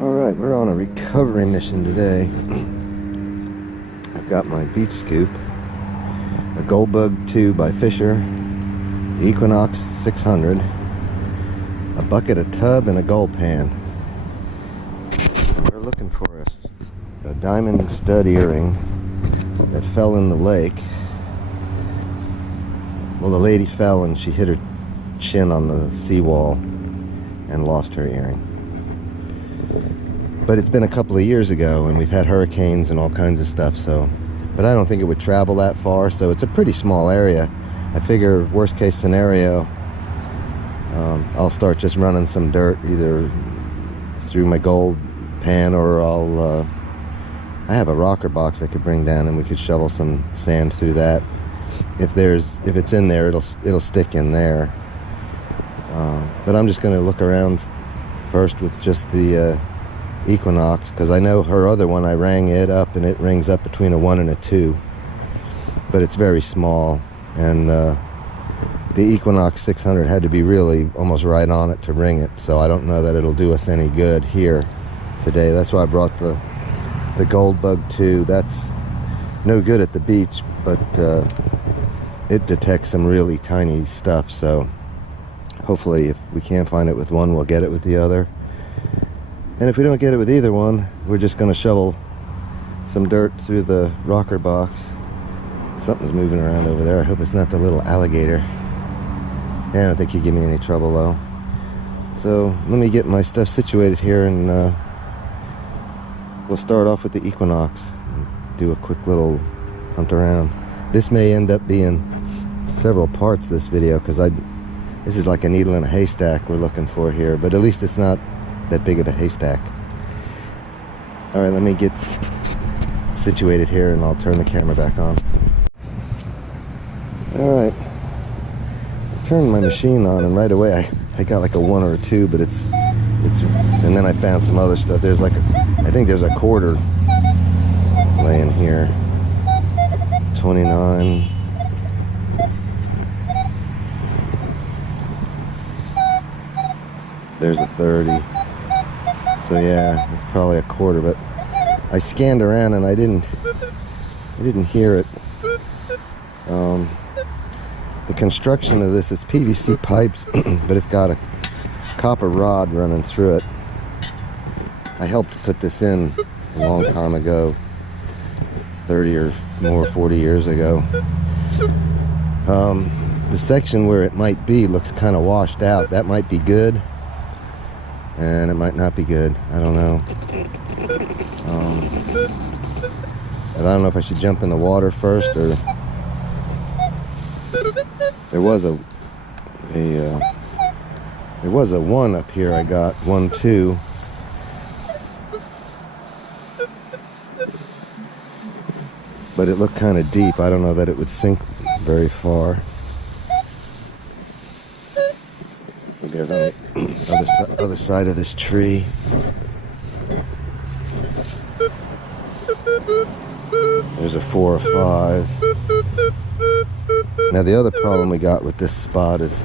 Alright, we're on a recovery mission today. I've got my beach scoop, a Goldbug 2 by Fisher, the Equinox 600, a bucket, a tub, and a gold pan. And we're looking for a diamond stud earring that fell in the lake. Well, the lady fell and she hit her chin on the seawall and lost her earring. But it's been a couple of years ago, and we've had hurricanes and all kinds of stuff, so... But I don't think it would travel that far, so it's a pretty small area. I figure, worst case scenario, I'll start just running some dirt, either through my gold pan, or I have a rocker box I could bring down, and we could shovel some sand through that. If it's in there, it'll stick in there. But I'm just going to look around first with just the Equinox, because I know her other one, I rang it up and it rings up between a 1 and a 2, but it's very small, and the Equinox 600 had to be really almost right on it to ring it, so I don't know that it'll do us any good here today. That's why I brought the Goldbug 2. That's no good at the beach, but it detects some really tiny stuff, so hopefully if we can't find it with one, we'll get it with the other. And if we don't get it with either one, we're just going to shovel some dirt through the rocker box. Something's moving around over there. I hope it's not the little alligator. Yeah, I don't think he'd give me any trouble, though. So let me get my stuff situated here, and we'll start off with the Equinox and do a quick little hunt around. This may end up being several parts, this video, because this is like a needle in a haystack we're looking for here, but at least it's not that big of a haystack. Alright, let me get situated here and I'll turn the camera back on. Alright, I turned my machine on, and right away I got like a 1 or a 2, but it's and then I found some other stuff. There's like I think there's a quarter laying here. 29. There's a 30. So yeah, it's probably a quarter, but I scanned around and I didn't hear it. The construction of this is PVC pipes, but it's got a copper rod running through it. I helped put this in a long time ago, 30 or more, 40 years ago. The section where it might be looks kind of washed out. That might be good, and it might not be good. I don't know. But I don't know if I should jump in the water first, or... There was a 1 up here. I got 1, 2. But it looked kind of deep. I don't know that it would sink very far. Maybe it was on the other side of this tree. There's a 4 or 5. Now the other problem we got with this spot is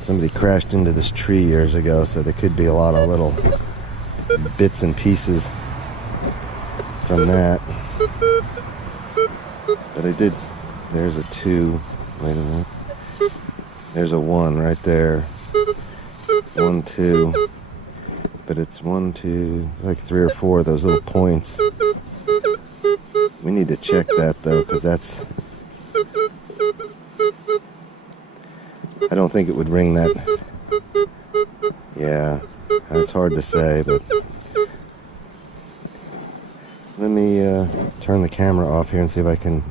somebody crashed into this tree years ago, so there could be a lot of little bits and pieces from that. But I did... There's a 2. Wait a minute. There's a 1 right there. 1, 2. But it's 1, 2, like 3 or 4 of those little points. We need to check that, though, because that's... I don't think it would ring that. Yeah, that's hard to say, but... Let me turn the camera off here and see if I can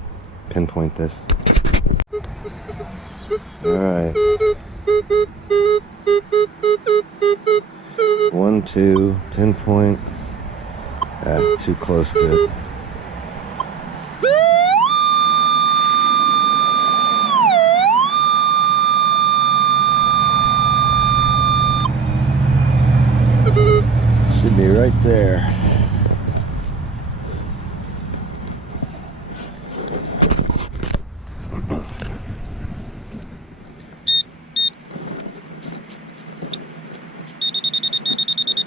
pinpoint this. Alright. 1, 2, pinpoint. Too close to it. Should be right there.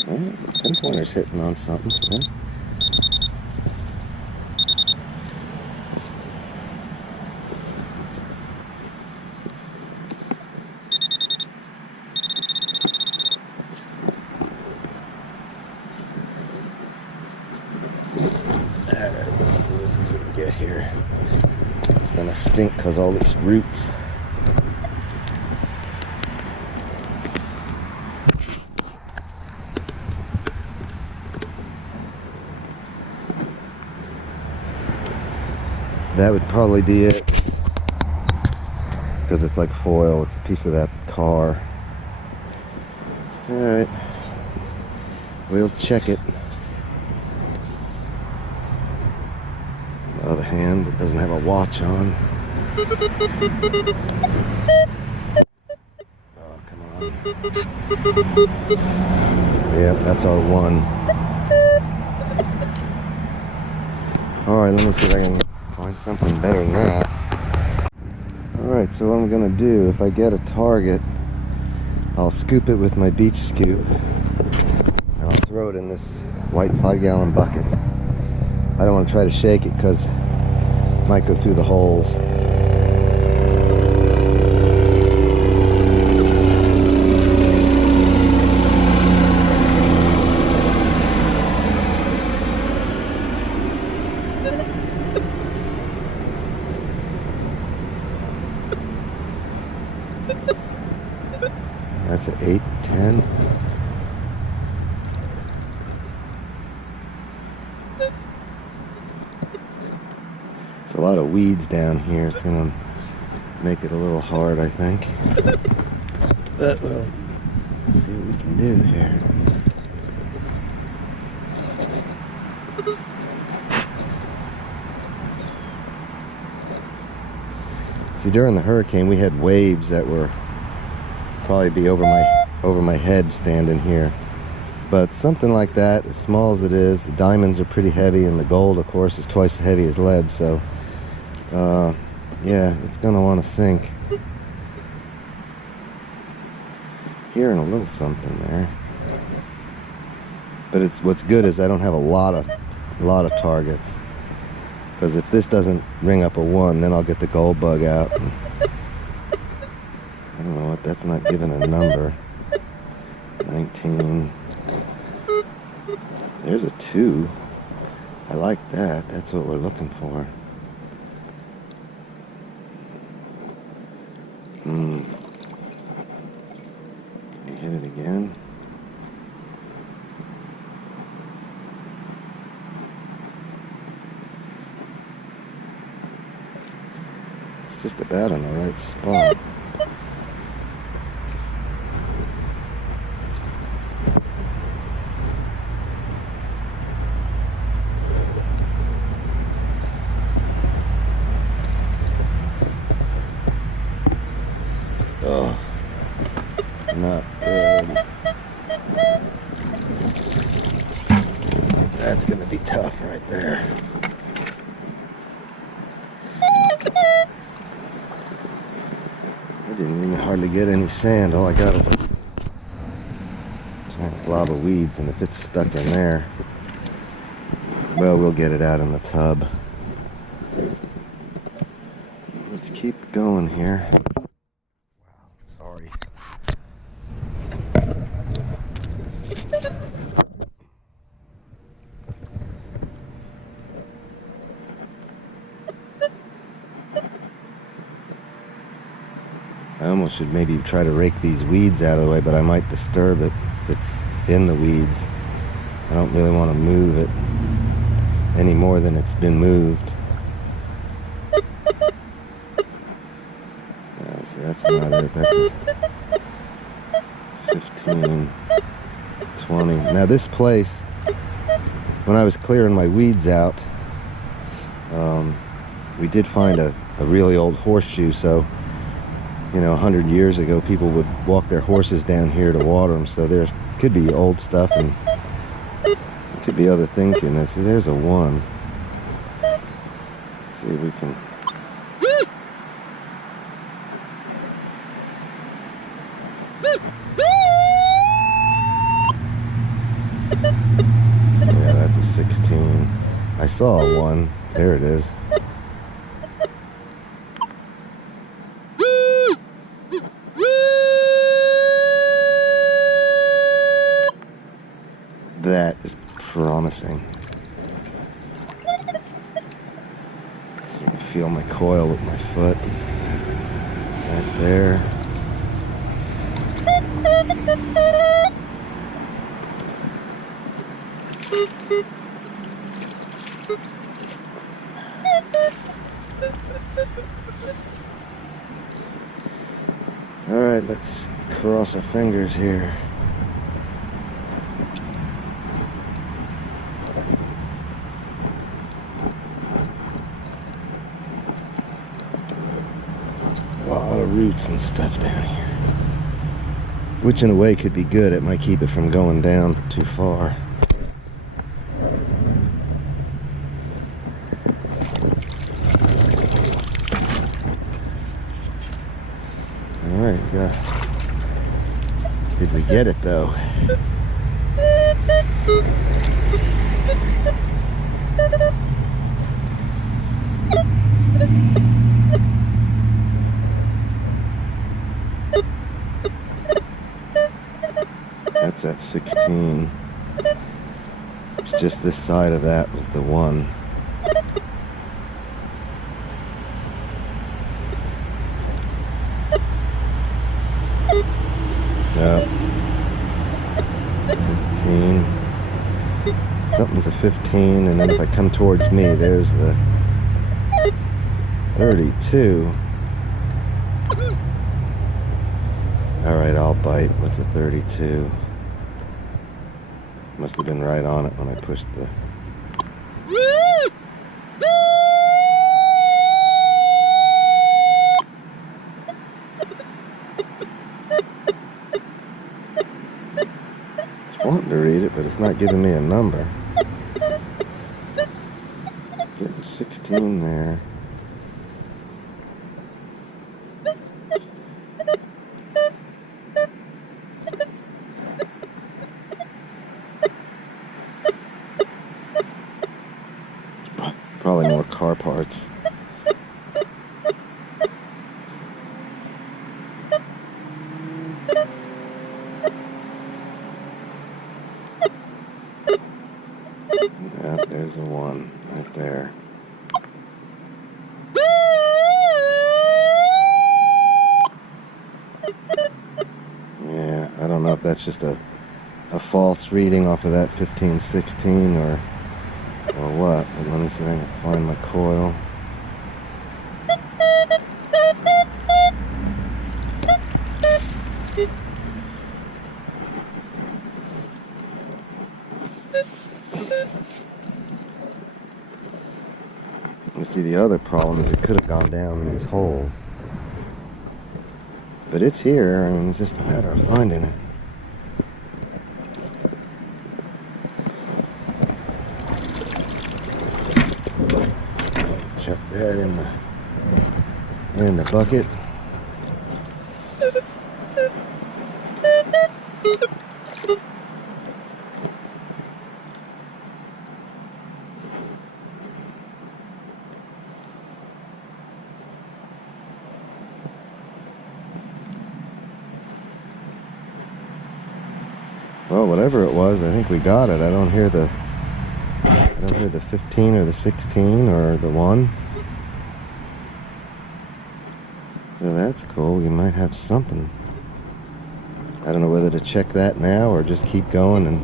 Oh, pinpointer's hitting on something today. Alright, let's see what we can get here. It's gonna stink because all these roots. That would probably be it, because it's like foil. It's a piece of that car. Alright, we'll check it. On the other hand, it doesn't have a watch on. Oh, come on. Yep, that's our one. Alright, let me see if I can find something better than that. Alright, so what I'm gonna do, if I get a target, I'll scoop it with my beach scoop and I'll throw it in this white 5-gallon bucket. I don't want to try to shake it because it might go through the holes. That's an 8, 10. There's a lot of weeds down here. It's gonna make it a little hard, I think. But we'll see what we can do here. See, during the hurricane, we had waves that were probably be over my head standing here. But something like that, as small as it is, the diamonds are pretty heavy, and the gold, of course, is twice as heavy as lead. So, yeah, it's gonna want to sink. Hearing a little something there. But what's good is I don't have a lot of targets. Because if this doesn't ring up a 1, then I'll get the gold bug out. And I don't know what, that's not giving a number. 19. There's a 2. I like that. That's what we're looking for. Can we hit it again? It's just about in the right spot. Oh, not good. That's gonna be tough right there. I didn't even hardly get any sand. All I got is a giant blob of weeds, and if it's stuck in there, well, we'll get it out in the tub. Let's keep going here. Sorry. I almost should maybe try to rake these weeds out of the way, but I might disturb it if it's in the weeds. I don't really want to move it any more than it's been moved. So that's not it. That's a 15, 20. Now this place, when I was clearing my weeds out, we did find a really old horseshoe. So, you know, 100 years ago, people would walk their horses down here to water them. So there could be old stuff, and there could be other things in it. See, there's a 1. Let's see if we can. That's a 16. I saw one. There it is. That is promising. So you can feel my coil with my foot. Right there. Alright, let's cross our fingers here. A lot of roots and stuff down here. Which in a way could be good. It might keep it from going down too far. Alright, we got it. Did we get it though? That's at 16. It's just this side of that was the one. No. 15. Something's a 15, and then if I come towards me, there's the 32. Alright, I'll bite. What's a 32? Must have been right on it when I pushed the... It's wanting to read it, but it's not giving me a number. Getting 16 there. Probably more car parts. Yeah, there's a 1 right there. Yeah, I don't know if that's just a false reading off of that 15-16 or what, but let me see if I can find my coil. You see, the other problem is it could have gone down in these holes. But it's here, and it's just a matter of finding it. Chuck that in the bucket. Well, whatever it was, I think we got it. I don't hear the 15 or the 16 or the 1. So that's cool. We might have something. I don't know whether to check that now or just keep going and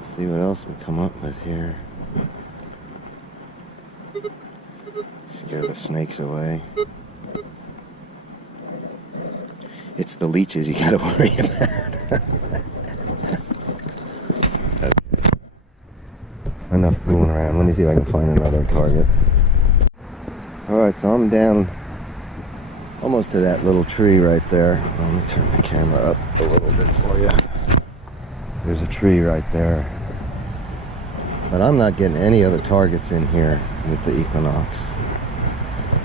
see what else we come up with here. Scare the snakes away. It's the leeches you gotta worry about. Enough fooling around. Let me see if I can find another target. Alright, so I'm down almost to that little tree right there. Let me turn the camera up a little bit for you. There's a tree right there. But I'm not getting any other targets in here with the Equinox.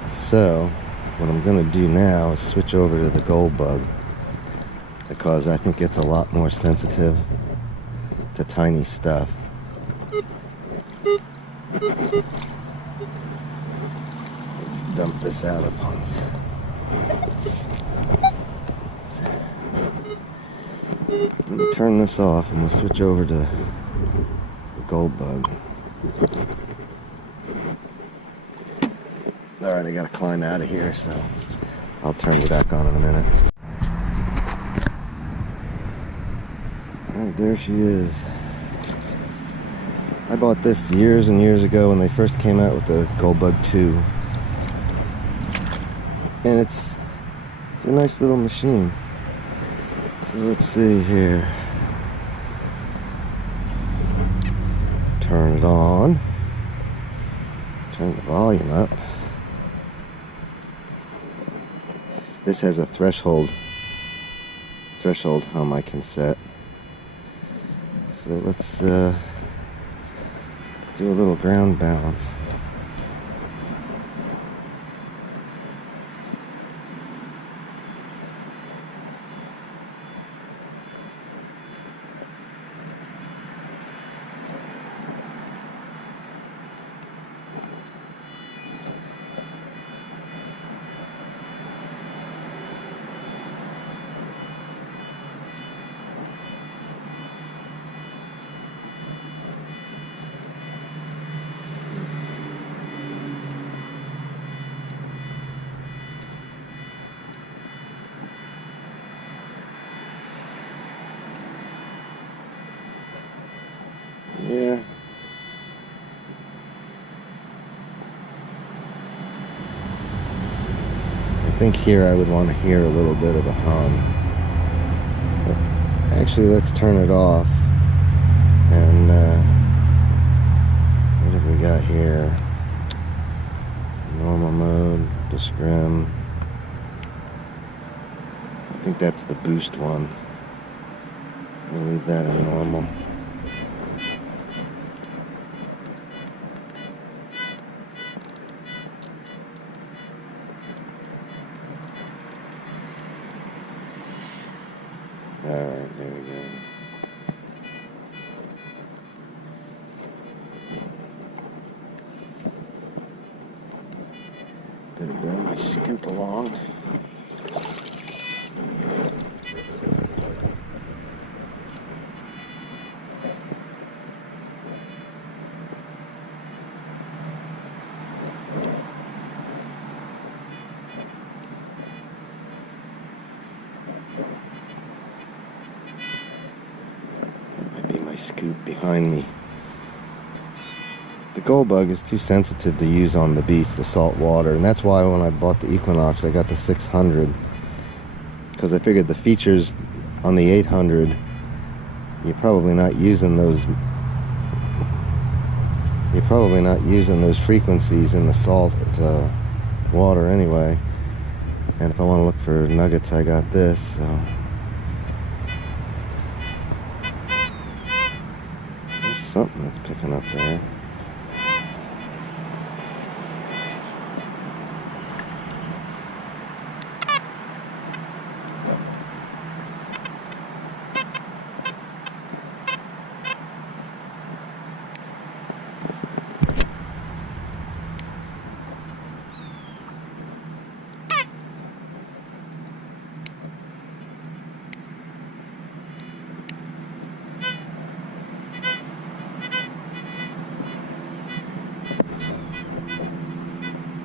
So, what I'm going to do now is switch over to the gold bug, because I think it's a lot more sensitive to tiny stuff. Let's dump this out of once. Let me turn this off and we'll switch over to the gold bug. Alright, I gotta climb out of here, so I'll turn you back on in a minute. Alright, there she is. I bought this years and years ago when they first came out with the Gold Bug 2. And it's a nice little machine. So let's see here. Turn it on. Turn the volume up. This has a threshold hum I can set. So let's do a little ground balance. Yeah. I think here I would want to hear a little bit of a hum. Actually, let's turn it off. And what have we got here? Normal mode, discrim. I think that's the boost one. We'll leave that in normal. Alright, there we go. Better bring my scoop along. Scoop behind me. The gold bug is too sensitive to use on the beach, the salt water, and that's why when I bought the Equinox I got the 600, because I figured the features on the 800 you're probably not using those frequencies in the salt water anyway. And if I want to look for nuggets, I got this, so something that's picking up there.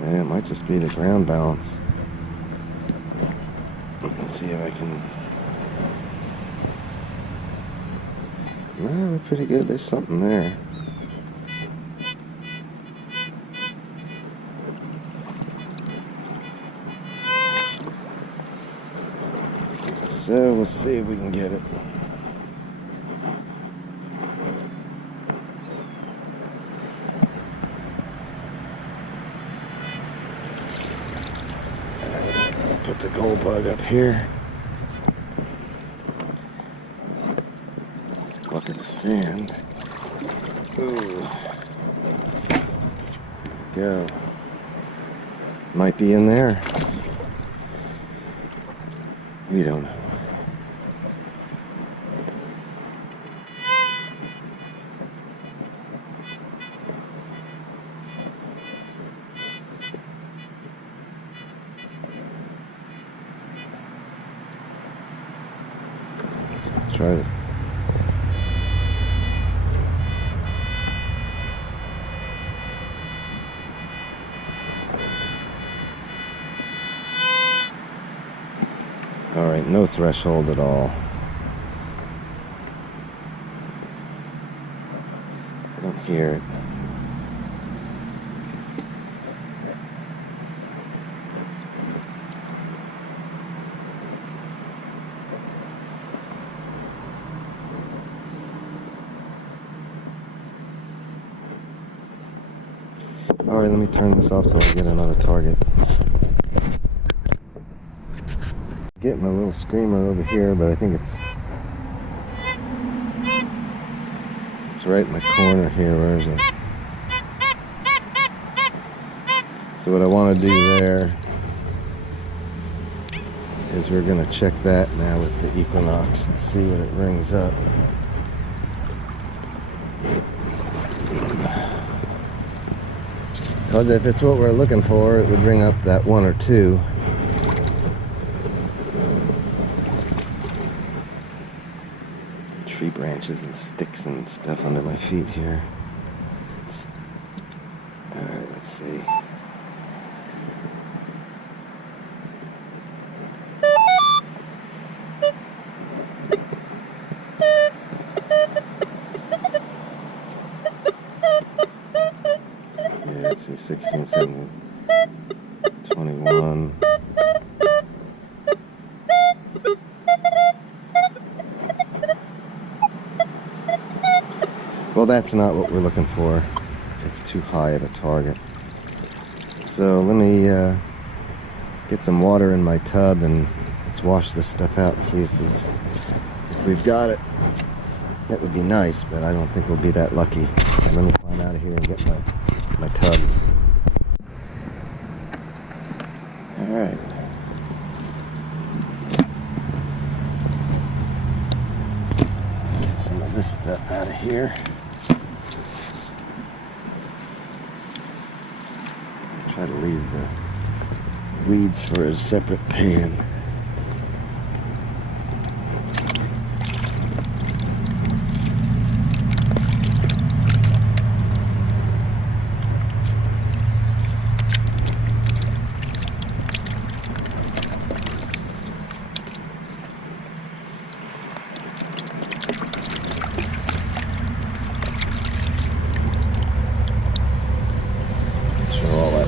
Yeah, it might just be the ground balance. Let's see if I can... No, we're pretty good. There's something there. So we'll see if we can get it. Put the gold bug up here. This bucket of sand. Ooh. There we go. Might be in there. We don't know. Let's try this. All right, no threshold at all. I don't hear it. All right, let me turn this off till I get another target. Getting a little screamer over here, but I think it's right in the corner here. Where is it? So what I want to do there is we're going to check that now with the Equinox and see what it rings up. Because if it's what we're looking for, it would ring up that 1 or 2. Tree branches and sticks and stuff under my feet here. Alright, let's see. Yeah, I see 16, 17, 21. Well, that's not what we're looking for. It's too high of a target. So let me get some water in my tub and let's wash this stuff out and see if we've got it. That would be nice, but I don't think we'll be that lucky. Okay, let me climb out of here and get my tub. All right. Get some of this stuff out of here. Try to leave the weeds for a separate pan.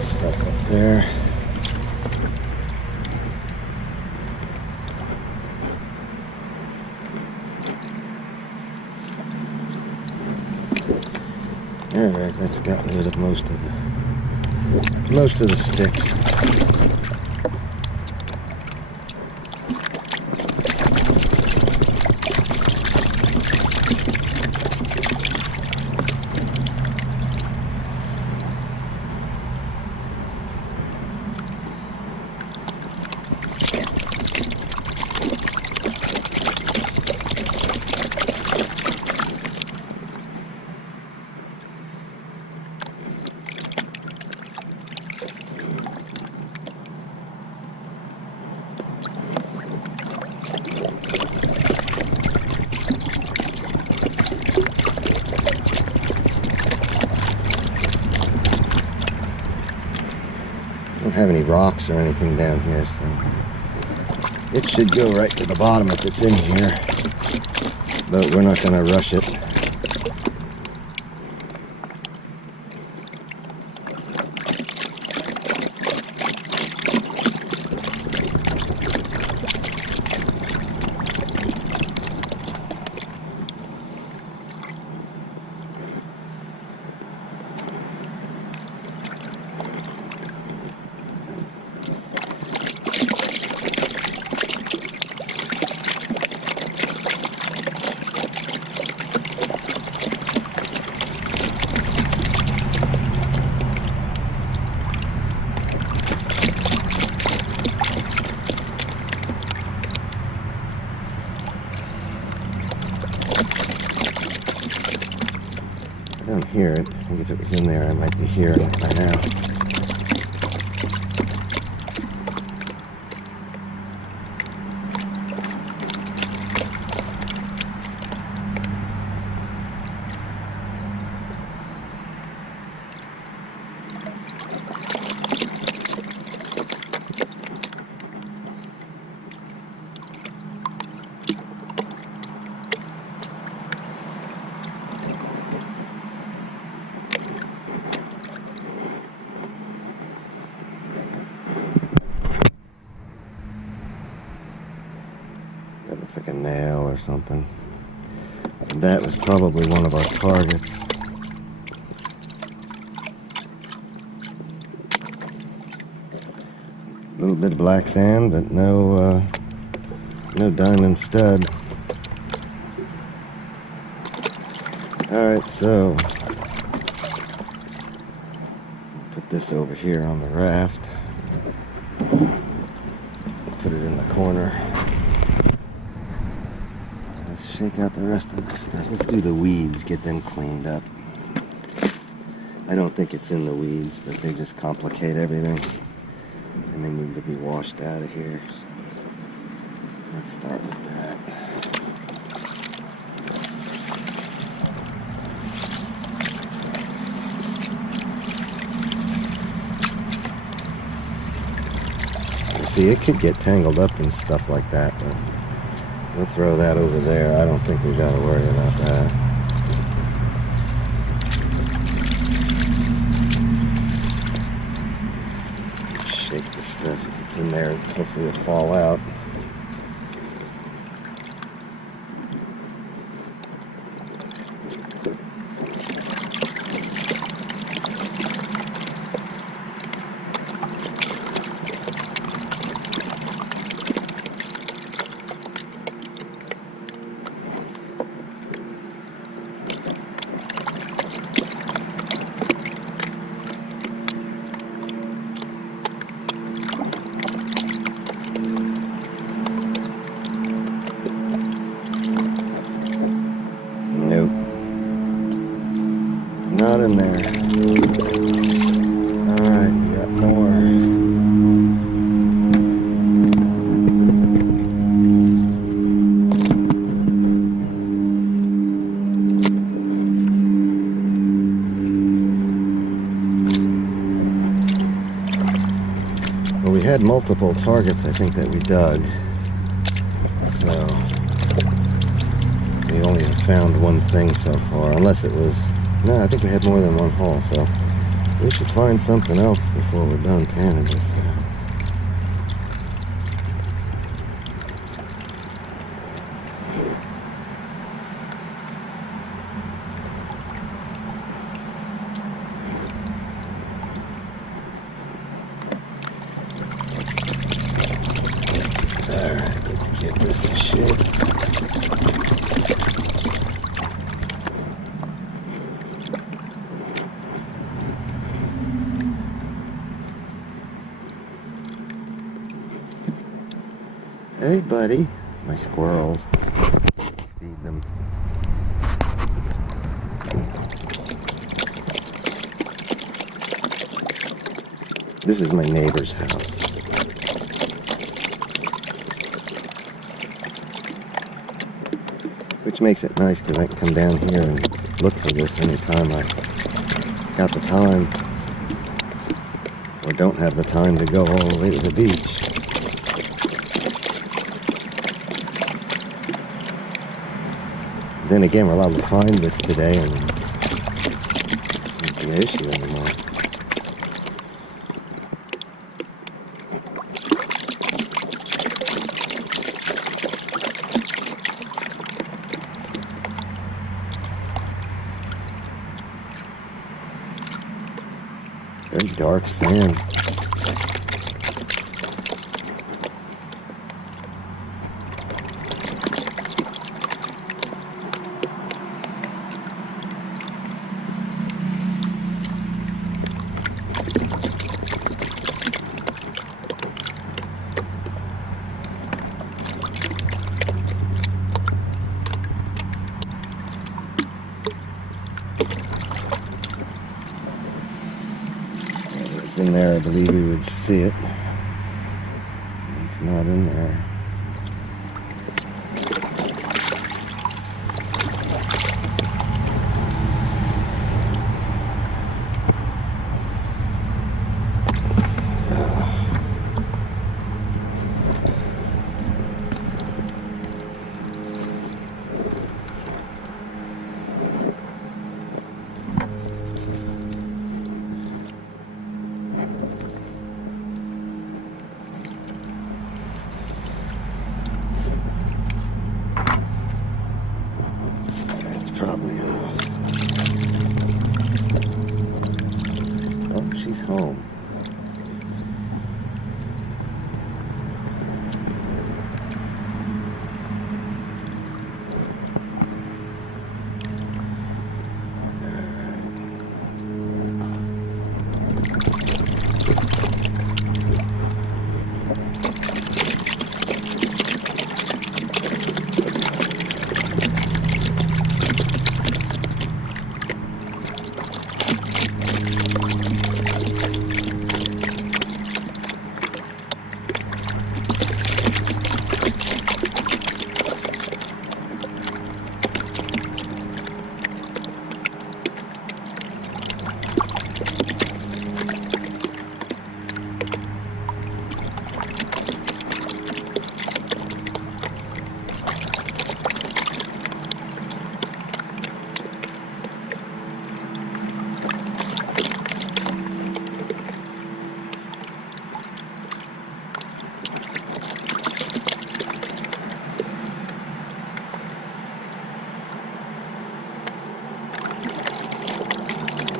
Stuff up there. All right, that's gotten rid of most of the sticks. Don't have any rocks or anything down here, so it should go right to the bottom if it's in here, but we're not going to rush it. I don't hear it. I think if it was in there, I might be hearing it by now. something. That was probably one of our targets. A little bit of black sand, but no diamond stud. Alright, so put this over here on the raft. Put it in the corner. Let's shake out the rest of this stuff. Let's do the weeds, get them cleaned up. I don't think it's in the weeds, but they just complicate everything. And they need to be washed out of here. Let's start with that. See, it could get tangled up and stuff like that, but we'll throw that over there. I don't think we got to worry about that. Shake the stuff if it's in there. Hopefully it'll fall out. Not in there. Alright, we got more. Well, we had multiple targets, I think, that we dug. So we only have found one thing so far, unless it was... No, I think we had more than one hole, so we should find something else before we're done panning this out. Alright, let's get this in shape. Hey, buddy. It's my squirrels. Feed them. This is my neighbor's house. Which makes it nice because I can come down here and look for this anytime I got the time. Or don't have the time to go all the way to the beach. Then again, we're allowed to find this today, and it won't be an issue anymore. Very dark sand. In there, I believe we would see it. It's not in there. probably enough. Oh, she's home.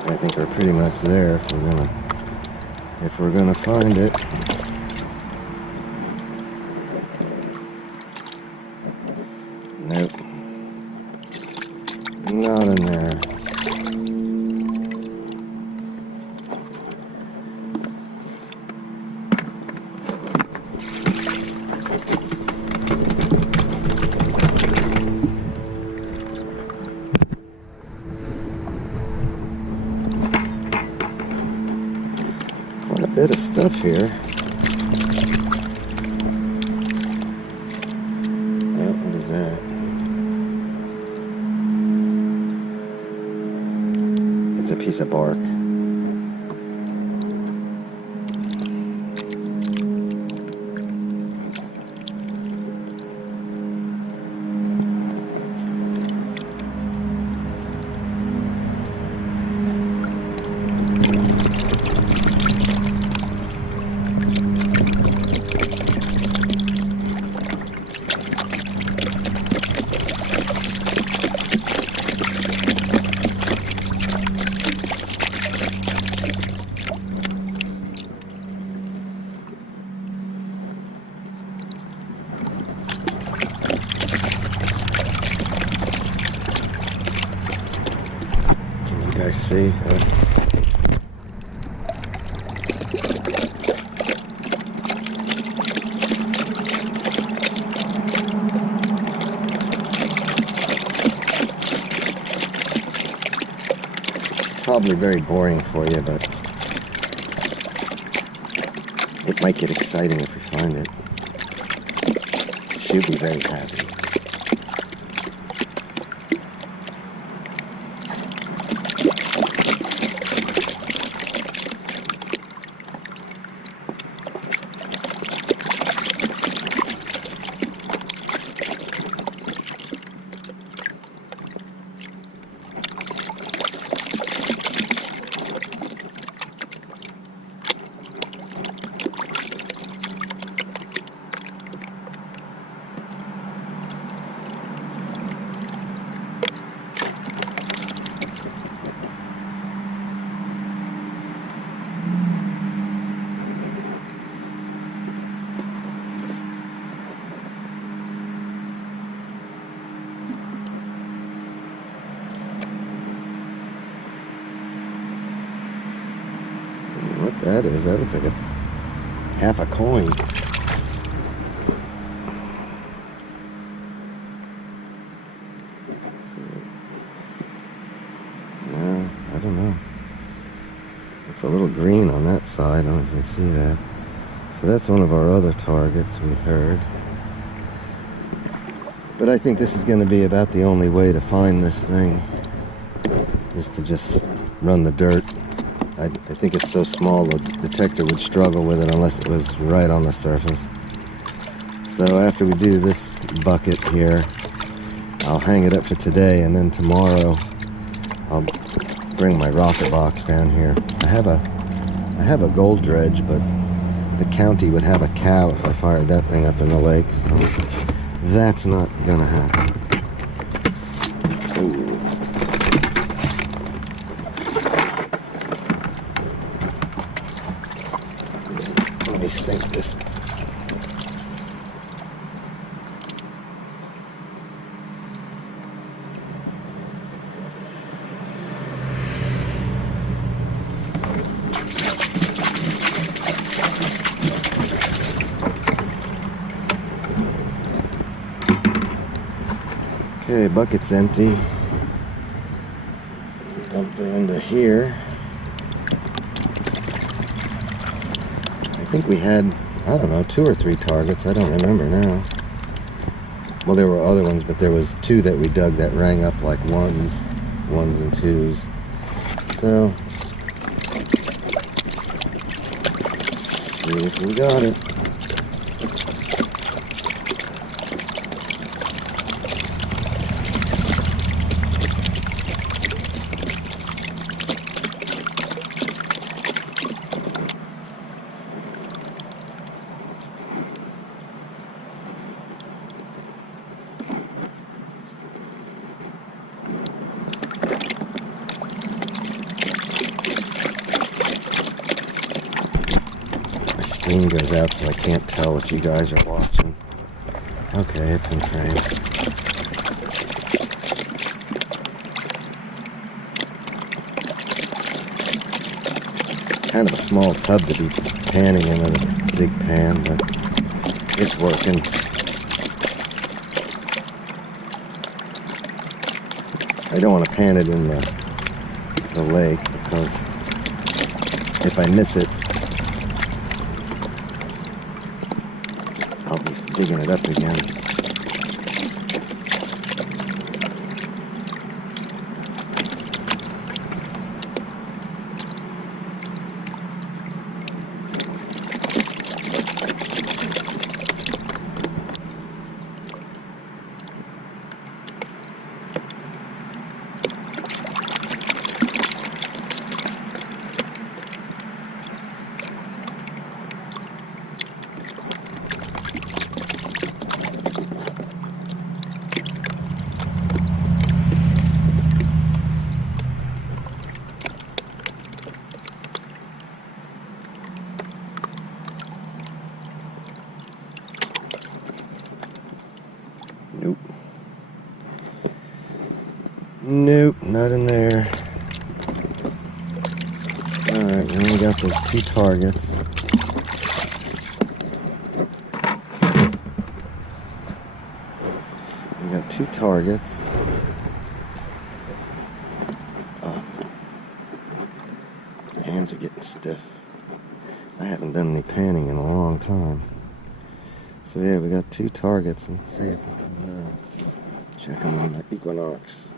I think we're pretty much there if we're gonna find it. Nope. Not in there. Quite a bit of stuff here. Oh, what is that? It's a piece of bark. I see. It's probably very boring for you, but it might get exciting if we find it. She'll be very happy. That is, that looks like half a coin. So, no, I don't know. Looks a little green on that side. I don't know if you can see that. So that's one of our other targets we heard. But I think this is going to be about the only way to find this thing, is to just run the dirt. I think it's so small the detector would struggle with it unless it was right on the surface. So after we do this bucket here, I'll hang it up for today, and then tomorrow I'll bring my rocker box down here. I have a gold dredge, but the county would have a cow if I fired that thing up in the lake, so that's not gonna happen. Ooh. sink this. Okay, bucket's empty. Dump her into here. I think we had, I don't know, 2 or 3 targets. I don't remember now. Well, there were other ones, but there was 2 that we dug that rang up like ones and 2s. So, let's see if we got it. Screen goes out so I can't tell what you guys are watching. Okay, it's in frame. Kind of a small tub to be panning in with a big pan, but it's working. I don't want to pan it in the lake because if I miss it, I'll be digging it up again. Nope. Nope, not in there. Alright, we only got those 2 targets. We got 2 targets. Oh, my hands are getting stiff. I haven't done any panning in a long time. So yeah, we got 2 targets. Let's see if we can check them on the Equinox.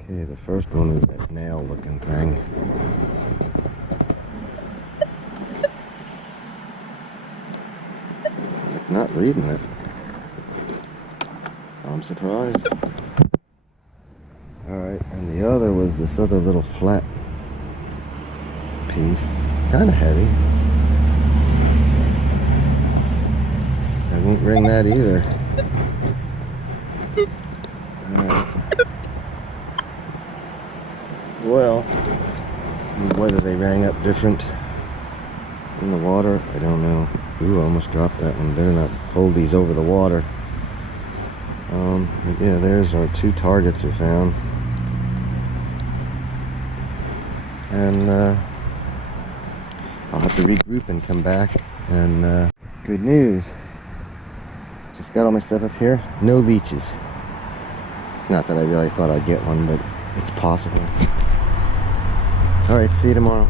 Okay, the first one is that nail-looking thing. It's not reading it. I'm surprised. Alright, and the other was this other little flat piece. It's kind of heavy. I won't ring that either. Alright. Well, whether they rang up different in the water, I don't know. Ooh, I almost dropped that one. Better not hold these over the water. But yeah, there's our 2 targets we found. And I'll have to regroup and come back. And good news. Just got all my stuff up here. No leeches. Not that I really thought I'd get one, but it's possible. Alright, see you tomorrow.